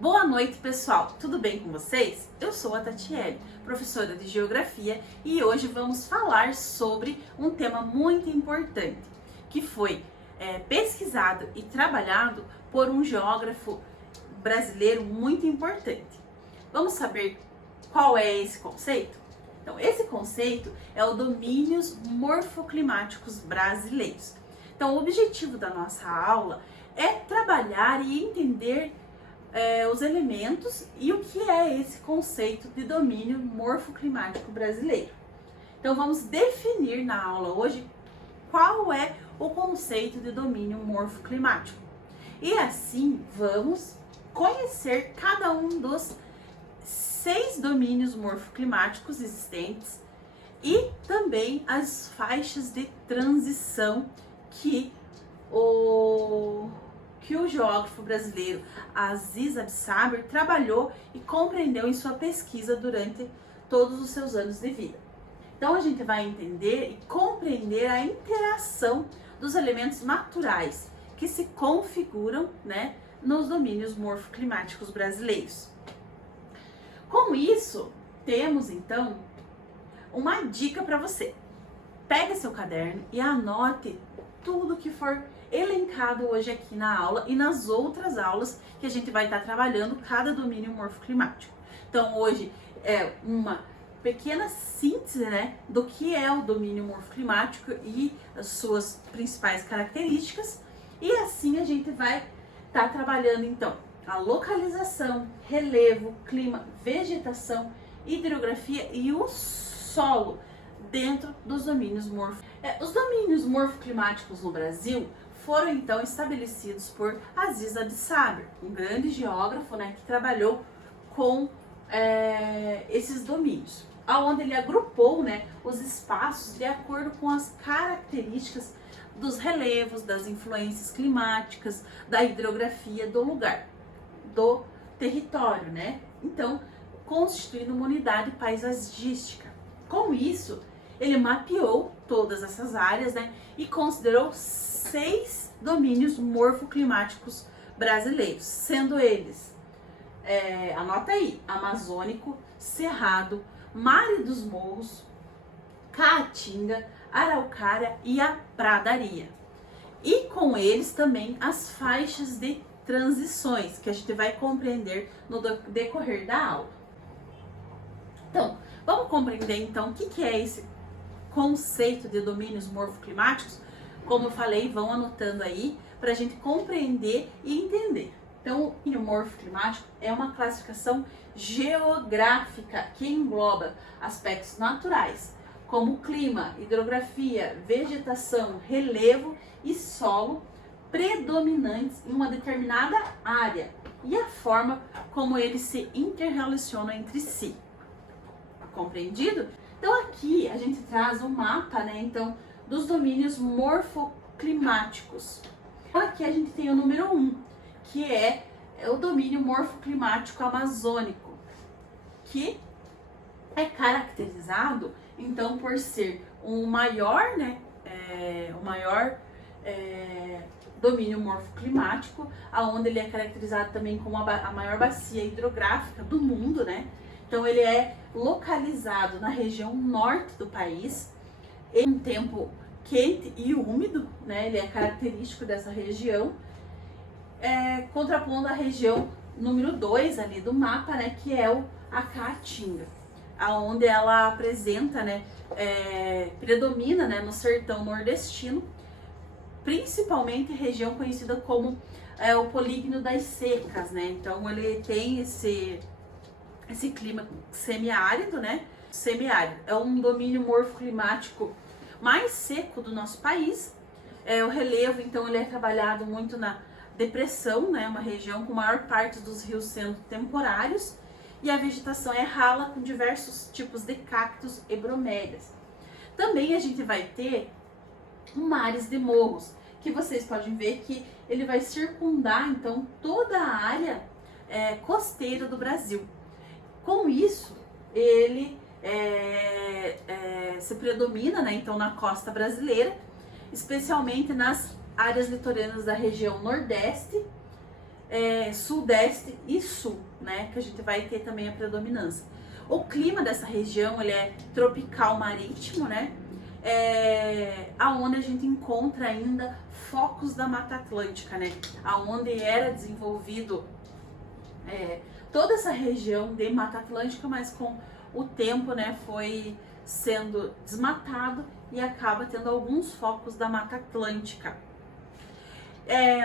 Boa noite, pessoal! Tudo bem com vocês? Eu sou a Tatiele, professora de Geografia, e hoje vamos falar sobre um tema muito importante, que foi pesquisado e trabalhado por um geógrafo brasileiro muito importante. Vamos saber qual é esse conceito? Então, esse conceito é o domínios morfoclimáticos brasileiros. Então, o objetivo da nossa aula é trabalhar e entender os elementos e o que é esse conceito de domínio morfoclimático brasileiro. Então vamos definir na aula hoje qual é o conceito de domínio morfoclimático. E assim vamos conhecer cada um dos 6 domínios morfoclimáticos existentes e também as faixas de transição que o geógrafo brasileiro Aziz Absaber trabalhou e compreendeu em sua pesquisa durante todos os seus anos de vida. Então a gente vai entender e compreender a interação dos elementos naturais que se configuram, nos domínios morfoclimáticos brasileiros. Com isso, temos então uma dica para você. Pega seu caderno e anote tudo que for elencado hoje aqui na aula e nas outras aulas que a gente vai estar trabalhando cada domínio morfoclimático. Então hoje é uma pequena síntese, do que é o domínio morfoclimático e as suas principais características, e assim a gente vai estar trabalhando então a localização, relevo, clima, vegetação, hidrografia e o solo dentro dos domínios Os domínios morfoclimáticos no Brasil foram então estabelecidos por Aziz Absaber, um grande geógrafo, que trabalhou com esses domínios, aonde ele agrupou, os espaços de acordo com as características dos relevos, das influências climáticas, da hidrografia do lugar, do território, Então, constituindo uma unidade paisagística. Com isso, ele mapeou todas essas áreas, e considerou 6 domínios morfoclimáticos brasileiros, sendo eles, anota aí, Amazônico, Cerrado, Mare dos Morros, Caatinga, Araucária e a Pradaria. E com eles também as faixas de transições, que a gente vai compreender no decorrer da aula. Então, vamos compreender então o que é esse conceito de domínios morfoclimáticos. Como eu falei, vão anotando aí para a gente compreender e entender. Então, o domínio morfoclimático é uma classificação geográfica que engloba aspectos naturais, como clima, hidrografia, vegetação, relevo e solo predominantes em uma determinada área e a forma como eles se interrelacionam entre si. Compreendido? Então aqui a gente traz um mapa, então, dos domínios morfoclimáticos. Aqui a gente tem o número 1, que é o domínio morfoclimático amazônico, que é caracterizado então por ser o maior domínio morfoclimático, aonde ele é caracterizado também como a maior bacia hidrográfica do mundo, Então ele é localizado na região norte do país, em um tempo quente e úmido, Ele é característico dessa região, contrapondo a região número 2 ali do mapa, que é a Caatinga, aonde ela apresenta, predomina, no sertão nordestino, principalmente região conhecida como o polígono das secas, Então ele tem esse clima semiárido, Semiárido é um domínio morfoclimático mais seco do nosso país. O relevo, então, ele é trabalhado muito na depressão, uma região com a maior parte dos rios sendo temporários, e a vegetação é rala com diversos tipos de cactos e bromélias. Também a gente vai ter mares de morros, que vocês podem ver que ele vai circundar, então, toda a área costeira do Brasil. Com isso, ele se predomina, então, na costa brasileira, especialmente nas áreas litorâneas da região nordeste, sudeste e sul, né? Que a gente vai ter também a predominância. O clima dessa região, ele é tropical marítimo, né? Aonde a gente encontra ainda focos da Mata Atlântica, né? Aonde era desenvolvido toda essa região de Mata Atlântica, mas com o tempo, né, foi sendo desmatado e acaba tendo alguns focos da Mata Atlântica.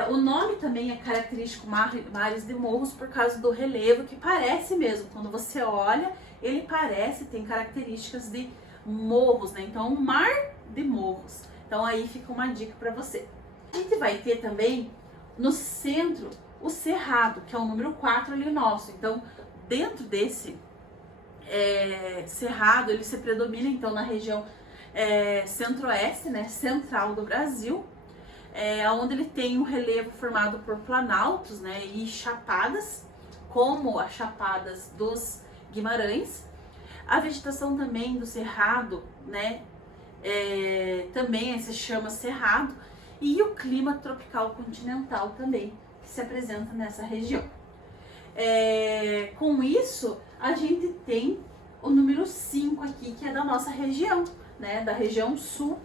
O nome também é característico Mares de Morros por causa do relevo, que parece mesmo, quando você olha, ele parece, tem características de morros, né? Então, um mar de morros. Então, aí fica uma dica para você. A gente vai ter também no centro o Cerrado, que é o número 4 ali nosso. Então, dentro desse Cerrado, ele se predomina então na região centro-oeste, né, central do Brasil, onde ele tem um relevo formado por planaltos, né, e chapadas, como as chapadas dos Guimarães. A vegetação também do Cerrado, né, também se chama Cerrado, e o clima tropical continental também, que se apresenta nessa região. Com isso, a gente tem o número 5 aqui, que é da nossa região, né, da região sul,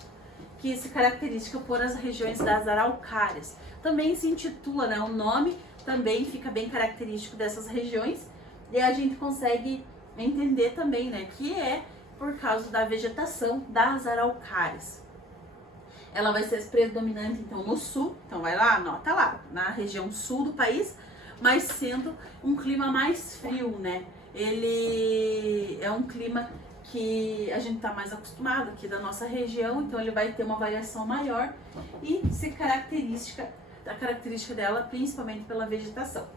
que se caracteriza por as regiões das araucárias. Também se intitula, né, o nome também fica bem característico dessas regiões, e a gente consegue entender também, né, que é por causa da vegetação das araucárias. Ela vai ser predominante então no sul, então vai lá, anota lá, na região sul do país, mas sendo um clima mais frio, né? Ele é um clima que a gente está mais acostumado aqui da nossa região, então ele vai ter uma variação maior e a característica dela principalmente pela vegetação.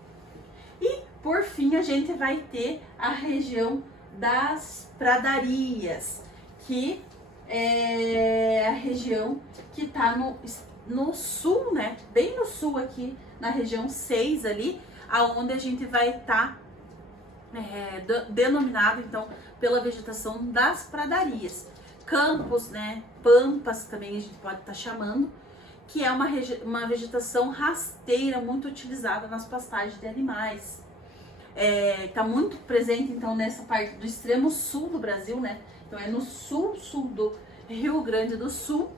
E por fim a gente vai ter a região das pradarias, que é a região que está no sul, né? Bem no sul aqui, na região 6 ali, aonde a gente vai estar denominado então pela vegetação das pradarias. Campos, né? Pampas também a gente pode estar chamando, que é uma vegetação rasteira muito utilizada nas pastagens de animais. Está muito presente então nessa parte do extremo sul do Brasil, né? Então no sul do Rio Grande do Sul,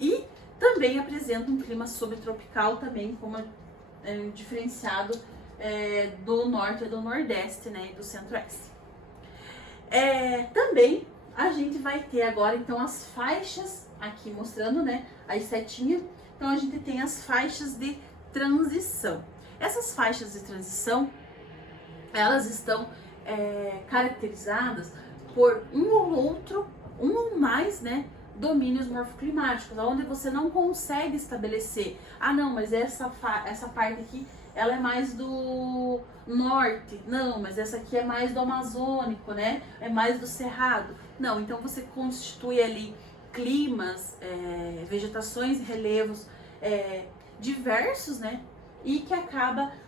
e também apresenta um clima subtropical também, como diferenciado do norte e do nordeste, né, e do centro-oeste. Também a gente vai ter agora então as faixas aqui mostrando, né, as setinhas. Então a gente tem as faixas de transição. Essas faixas de transição, elas estão caracterizadas por um ou mais, né, domínios morfoclimáticos, onde você não consegue estabelecer, não, mas essa parte aqui, ela é mais do norte, não, mas essa aqui é mais do amazônico, né, é mais do cerrado. Não, então você constitui ali climas, vegetações e relevos diversos, né, e que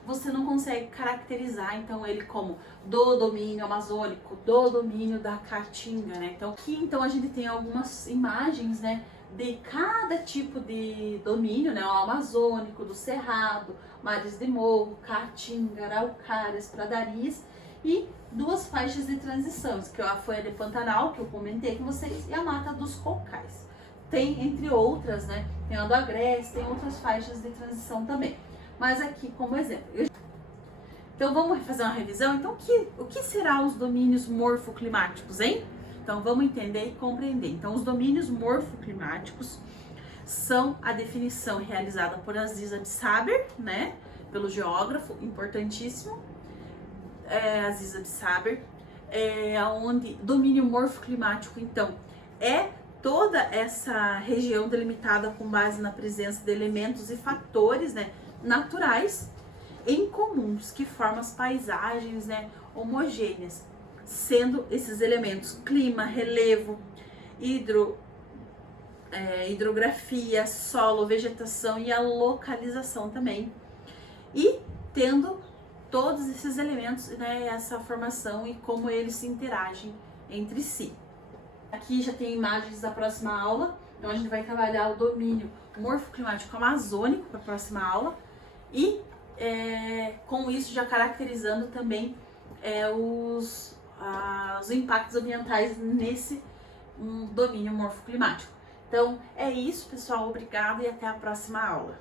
você não consegue caracterizar então ele como do domínio amazônico, do domínio da caatinga, né? Então aqui então a gente tem algumas imagens, né, de cada tipo de domínio, né, o amazônico, do cerrado, mares de morro, caatinga, araucárias, pradarias, e duas faixas de transição, que foi a de Pantanal, que eu comentei com vocês, e a Mata dos Cocais. Tem, entre outras, né, tem a do Agreste, tem outras faixas de transição também. Mas aqui como exemplo. Então vamos fazer uma revisão. Então o que serão os domínios morfoclimáticos, hein? Então vamos entender e compreender. Então os domínios morfoclimáticos são a definição realizada por Aziza de Saber, né? Pelo geógrafo, importantíssimo. Aziza de Saber, onde domínio morfoclimático, então, é toda essa região delimitada com base na presença de elementos e fatores, né, naturais em comuns que formam as paisagens, né, homogêneas, sendo esses elementos clima, relevo, hidrografia, solo, vegetação e a localização também, e tendo todos esses elementos, né, essa formação e como eles se interagem entre si. Aqui já tem imagens da próxima aula, Então a gente vai trabalhar o domínio morfoclimático amazônico para a próxima aula e com isso já caracterizando também os impactos ambientais nesse domínio morfoclimático. Então é isso, pessoal. Obrigada e até a próxima aula.